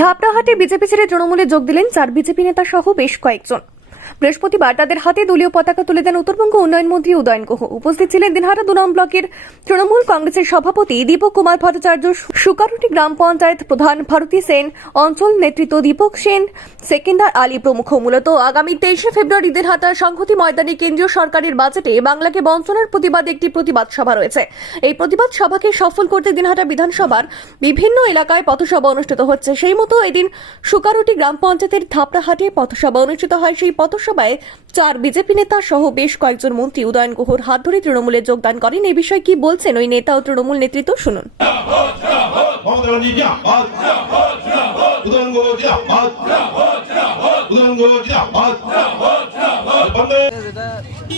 ধাপড়াহাটে BJP ছেড়ে তৃণমূলে যোগ দিলেন চার বিজেপি নেতা সহ বেশ কয়েকজন। বৃহস্পতিবার তাদের হাতে দলীয় পতাকা তুলে দেন উত্তরবঙ্গ উন্নয়ন মন্ত্রী উদয়ন গুহ। উপস্থিত ছিলেন দিনহাটা দুনম ব্লকের তৃণমূল কংগ্রেসের সভাপতি দীপক কুমার ভট্টাচার্য, সুকারুটি গ্রাম পঞ্চায়েত প্রধান ভারতী সেন, অঞ্চল নেতৃত্ব দীপক সেন, সেকেন্দার আলী প্রমুখ। মূলত আগামী তেইশে ফেব্রুয়ারি দিনহাটা সংহতি ময়দানে কেন্দ্রীয় সরকারের বাজেটে বাংলাকে বঞ্চনার প্রতিবাদে একটি প্রতিবাদ সভা রয়েছে। এই প্রতিবাদ সভাকে সফল করতে দিনহাটা বিধানসভার বিভিন্ন এলাকায় পথসভা অনুষ্ঠিত হচ্ছে। সেই মতো এদিন সুকারুটি গ্রাম পঞ্চায়েতের থাপড়াহাটে পথসভা অনুষ্ঠিত হয়। সেই পথসভায় চার বিজেপি নেতা সহ বেশ কয়েকজন মন্ত্রী উদয়ন গুহর হাত ধরে তৃণমূলে যোগদান করেন। এই বিষয়ে কি বলছেন ওই নেতা ও তৃণমূল নেতৃত্ব? শুনুন। যেটা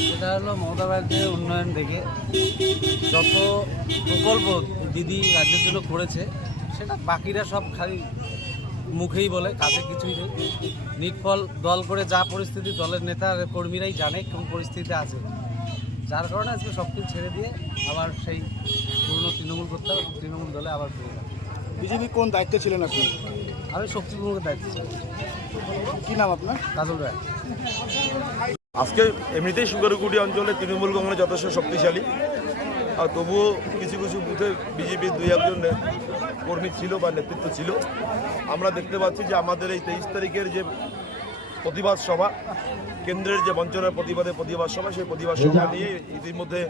যেটা হলো মমতা ব্যানার্জির উন্নয়ন দেখে যত প্রকল্প দিদি রাজ্যের জন্য করেছে সেটা বাকিরা সব খালি মুখেই বলে কাজে কিছুই নেই। নিটফল দল করে যা পরিস্থিতি দলের নেতা কর্মীরাই জানে কোন পরিস্থিতিতে আছে। যার কারণে আজকে সব কিছু ছেড়ে দিয়ে আবার সেই পুরনো তৃণমূল করতে হবে তৃণমূল দলে আবার ফিরে যাবে। বিজেপি কোন দায়িত্বে ছিলেন আপনি? আমি শক্তি প্রমুখের দায়িত্ব ছিল কি নাম আপনার? কাজল রায়। আজকে এমনিতেই সুগারকুটি অঞ্চলে তৃণমূল কংগ্রেস যথেষ্ট শক্তিশালী। আর তবুও কিছু কিছু বুথে বিজেপির দুই একজন কর্মী ছিল বা নেতৃত্ব ছিল আমরা দেখতে পাচ্ছি যে আমাদের এই তেইশ তারিখের যে প্রতিবাদ সভা কেন্দ্রের যে বঞ্চনার প্রতিবাদে প্রতিবাদ সভা সেই প্রতিবাদ সভা নিয়ে ইতিমধ্যে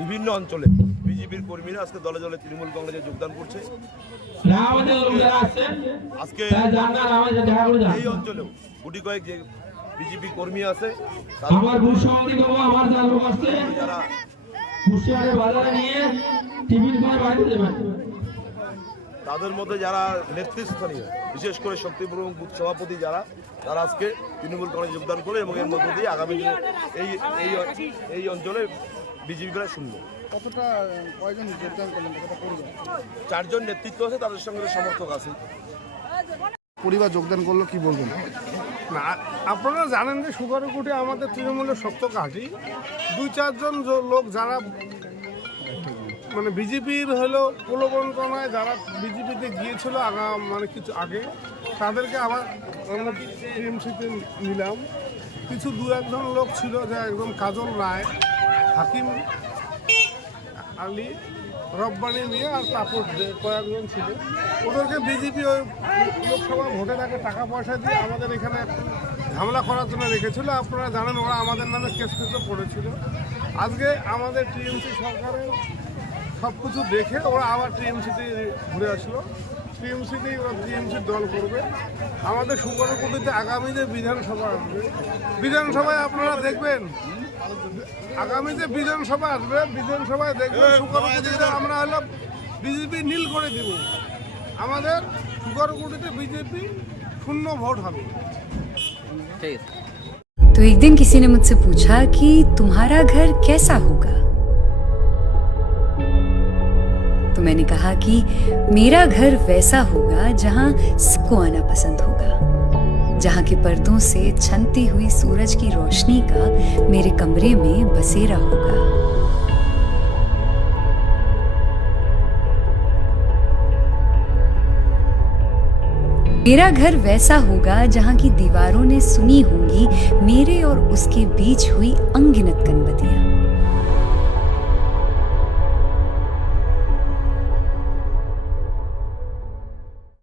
বিভিন্ন অঞ্চলে বিজেপির কর্মীরা আজকে দলে দলে তৃণমূল কংগ্রেসে যোগদান করছে। আজকে এই অঞ্চলেও গুটি কয়েক যে বিজেপি কর্মী আছে যারা টিফিন করে বাড়িতে দেবেন। তাদের মধ্যে যারা নেতৃস্থানীয় বিশেষ করে শক্তিপুর বুথ সভাপতি যারা তারা আজকে তৃণমূল কংগ্রেস যোগদান করে এবং এর মধ্য দিয়ে আগামী দিনে এই এই এই অঞ্চলে বিজেপি প্রায় শূন্য কতটা কয়জন যোগদান করলেন? চারজন নেতৃত্ব আছে তাদের সঙ্গে সমর্থক আছে। পরিবার যোগদান করল কি বলবেন? না আপনারা জানেন যে সুগারকুটি আমাদের তৃণমূলের সপ্ত ঘাঁটি। দুই চারজন লোক যারা মানে বিজেপির হলো প্রলোভনতনায় যারা বিজেপিতে গিয়েছিল আগা মানে কিছু আগে, তাদেরকে আবার আমরা টিএমসিতে নিলাম। কিছু দু একজন লোক ছিল যে একদম কাজল রায়, হাকিম আলী, রব্বানি নিয়ে আর তাপস কয়েকজন ছিল। ওদেরকে বিজেপি ওই লোকসভা ভোটের আগে টাকা পয়সা দিয়ে আমাদের এখানে ঝামেলা করার জন্য রেখেছিল। আপনারা জানেন ওরা আমাদের নামে কেস কেসও পড়েছিল। আজকে আমাদের টিএমসি সরকারের সব কিছু দেখে ওরা আবার টিএমসিতে ঘুরে আসলো টিএমসিতেই ওরা টিএমসির দল করবে আমাদের সুপারকুটিতে আগামী যে বিধানসভা আসবে বিধানসভায় আপনারা দেখবেন আগামী যে বিধানসভা আসবে বিধানসভায় দেখবেন সুপারকুটিতে আমরা হলো বিজেপি নীল করে দিব আমাদের সুপারকুটিতে বিজেপি শূন্য ভোট হবে ঠিক আছে तो एक दिन किसी ने मुझसे पूछा कि तुम्हारा घर कैसा होगा तो मैंने कहा कि मेरा घर वैसा होगा जहाँ सबको आना पसंद होगा। जहाँ के पर्दों से छनती हुई सूरज की रोशनी का मेरे कमरे में बसेरा होगा। मेरा घर वैसा होगा जहाँ की दीवारों ने सुनी होंगी मेरे और उसके बीच हुई अंगिनत कनबतियाँ।